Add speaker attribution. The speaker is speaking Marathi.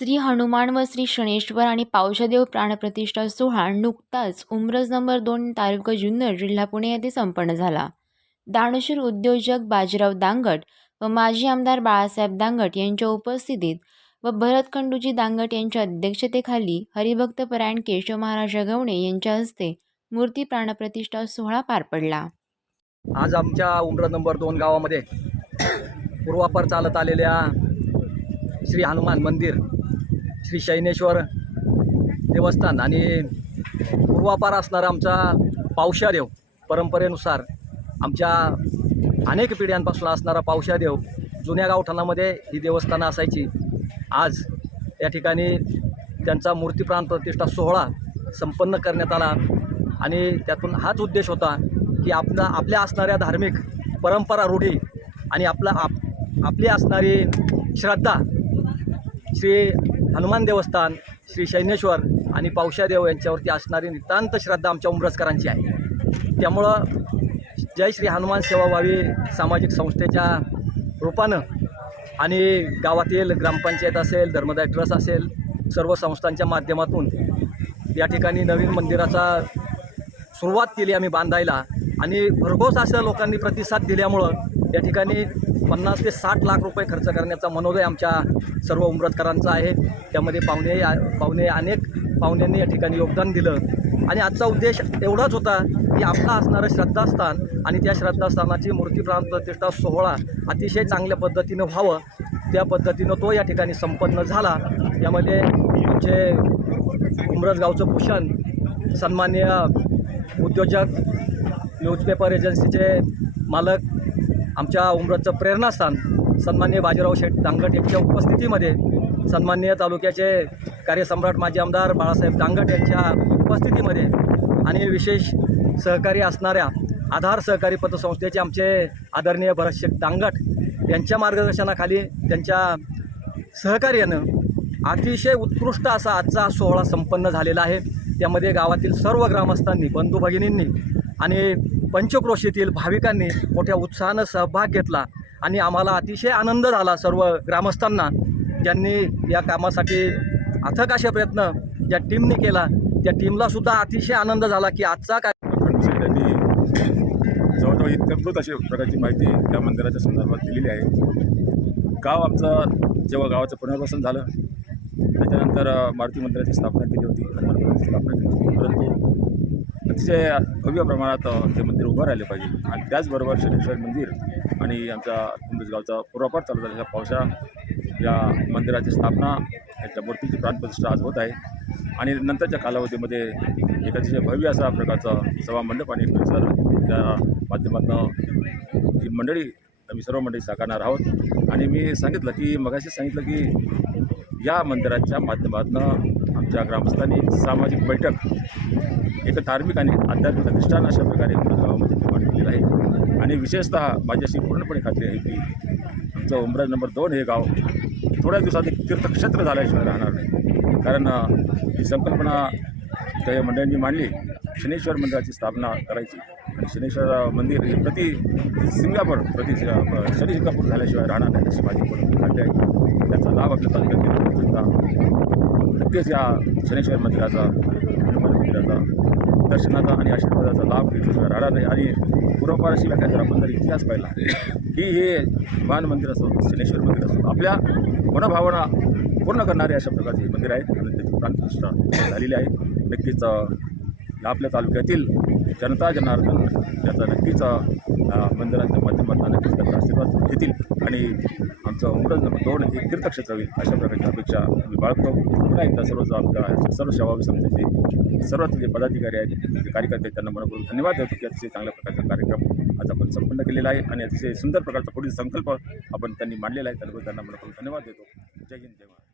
Speaker 1: श्री हनुमान व श्री शनेश्वर आणि पावशदेव प्राणप्रतिष्ठा सोहळा नुकताच उमरज नंबर दोन तालुका जुन्नर जिल्हा पुणे येथे संपन्न झाला. दानशूर उद्योजक बाजीराव दांगट व माजी आमदार बाळासाहेब दांगट यांच्या उपस्थितीत व भरत खंडूजी दांगट यांच्या अध्यक्षतेखाली हरिभक्तपरायण केशव महाराज गवणे यांच्या हस्ते मूर्ती प्राणप्रतिष्ठा सोहळा पार पडला.
Speaker 2: आज आमच्या उमरज नंबर दोन गावामध्ये पूर्वापार चालत आलेल्या श्री हनुमान मंदिर श्री शैनेश्वर देवस्थान आणि पूर्वापार असणारा आमचा पावशादेव परंपरेनुसार आमच्या अनेक पिढ्यांपासून असणारा पावशादेव जुन्या गावठाणामध्ये ही देवस्थानं असायची. आज या ठिकाणी त्यांचा मूर्तीप्राण प्रतिष्ठा सोहळा संपन्न करण्यात आला आणि त्यातून हाच उद्देश होता की आपला आपल्या असणाऱ्या धार्मिक परंपरा रूढी आणि आपला आप आपली असणारी श्रद्धा श्री हनुमान देवस्थान श्री शैनेश्वर आणि पावशादेव यांच्यावरती असणारी नितांत श्रद्धा आमच्या उमरसकरांची आहे. त्यामुळं जय श्री हनुमान सेवा व्हावी सामाजिक संस्थेच्या रूपानं आणि गावातील ग्रामपंचायत असेल धर्मदाय ट्रस्ट असेल सर्व संस्थांच्या माध्यमातून या ठिकाणी नवीन मंदिराचा सुरुवात केली आम्ही बांधायला. आणि भरघोस अशा लोकांनी प्रतिसाद दिल्यामुळं या ठिकाणी पन्नास ते साठ लाख रुपये खर्च करण्याचा मनोदय आमच्या सर्व उमरतकरांचा आहे. त्यामध्ये पाहुणे पाहुणे अनेक पाहुण्यांनी या ठिकाणी योगदान दिलं. आणि आजचा उद्देश एवढाच होता की आपला असणारं श्रद्धास्थान आणि त्या श्रद्धास्थानाची मूर्ती प्राण प्रतिष्ठा सोहळा अतिशय चांगल्या पद्धतीनं व्हावं. त्या पद्धतीनं तो या ठिकाणी संपन्न झाला. यामध्ये आमचे उमरजगावचं भूषण सन्मान्य उद्योजक न्यूजपेपर एजन्सीचे मालक आमच्या उमरतचं प्रेरणास्थान सन्मान्य बाजीराव शेठ दांगट यांच्या उपस्थितीमध्ये सन्मान्य तालुक्याचे कार्यसम्राट माजी आमदार बाळासाहेब दांगट यांच्या उपस्थितीमध्ये आणि विशेष सहकारी असणाऱ्या आधार सहकारी पतसंस्थेचे आमचे आदरणीय भरत शेख दांगट यांच्या मार्गदर्शनाखाली त्यांच्या सहकार्यानं अतिशय उत्कृष्ट असा आजचा सोहळा संपन्न झालेला आहे. त्यामध्ये गावातील सर्व ग्रामस्थांनी बंधू भगिनींनी आणि पंचक्रोशीतील भाविकांनी मोठ्या उत्साहानं सहभाग घेतला आणि आम्हाला अतिशय आनंद झाला सर्व ग्रामस्थांना ज्यांनी या कामासाठी अथक असे प्रयत्न ज्या टीमने केला त्या टीमलासुद्धा अतिशय आनंद झाला की आजचा काय
Speaker 3: त्यांनी जवळजवळ इत्यंभूत अशी प्रकारची माहिती त्या मंदिराच्या संदर्भात दिलेली आहे. गाव आमचं जेव्हा गावाचं पुनर्वसन झालं त्याच्यानंतर मारुती मंदिराची स्थापना केली होती हनुमान मंदिराची स्थापना केली होती. परंतु अतिशय भव्य प्रमाणात ते मंदिर उभं राहिले पाहिजे. आणि त्याचबरोबर शनेश्वर मंदिर आणि आमच्या कुंभज गावचा पूर्वापार चालू झालेला पावसा या मंदिराची स्थापना याच्या मूर्तीची प्राणप्रतिष्ठा आज होत आहे. आणि नंतरच्या कालावधीमध्ये एक अतिशय भव्य असा प्रकारचा सभा मंडप आणि परिसर त्या माध्यमातून ही मंडळी आम्ही सर्व मंडळी साकारणार आहोत. आणि मी सांगितलं की मगाशी सांगितलं की या मंदिराच्या माध्यमातून आमच्या ग्रामस्थांनी सामाजिक बैठक एक धार्मिक आणि आध्यात्मिक अधिष्ठान अशा प्रकारे उमरज गावामध्ये निर्माण केलेलं आहे. आणि विशेषतः माझ्याशी पूर्णपणे खात्री आहे की आमचं उमरज नंबर दोन हे गाव थोड्या दिवसात एक तीर्थक्षेत्र झाल्याशिवाय राहणार नाही. कारण ही संकल्पना त्या मंडळांनी मांडली शनेश्वर मंदिराची स्थापना करायची. आणि शनेश्वर मंदिर हे प्रति सिंगापूर प्रति अ, शनी सिंगापूर झाल्याशिवाय राहणार नाही अशी माझी पूर्ण खात्री आहे. त्याचा लाभ आपल्या तालुक्यात जनता नक्कीच या शनेश्वर मंदिराचा हनुमान मंदिराचा दर्शनाचा आणि आशीर्वादाचा लाभ घेतल्याशिवाय राहणार नाही. आणि पूर्वपार अशी व्याख्या जर आपण जर इतिहास पाहिला की हे हनुमान मंदिर असो शनेश्वर मंदिर असो आपल्या मनोभावना पूर्ण करणारे अशा प्रकारचे मंदिर आहे आणि त्याची प्राणप्रतिष्ठा झालेली आहे. नक्कीच आपल्या तालुक्यातील जनता जनार्दन याचा नक्कीच मंदिराच्या माध्यमातून नक्कीच त्याचा आशीर्वाद घेतील आणि आमचं उमरज नंबर दोन हे तीर्थक्षेत्र होईल अशा प्रकारची अपेक्षा आम्ही बाळगतो. पुन्हा एकदा सर्व आमच्या सर्व सेवा समितीचे सर्व जे पदाधिकारी आहेत जे कार्यकर्ते त्यांना मनपूर्वक धन्यवाद देतो की अतिशय चांगल्या प्रकारचा कार्यक्रम आज आपण संपन्न केलेला आहे आणि अतिशय सुंदर प्रकारचा पुढील संकल्प आपण त्यांनी मांडलेला आहे. त्याबद्दल त्यांना मनपूर्वक धन्यवाद देतो. जय हिंद जय महाराज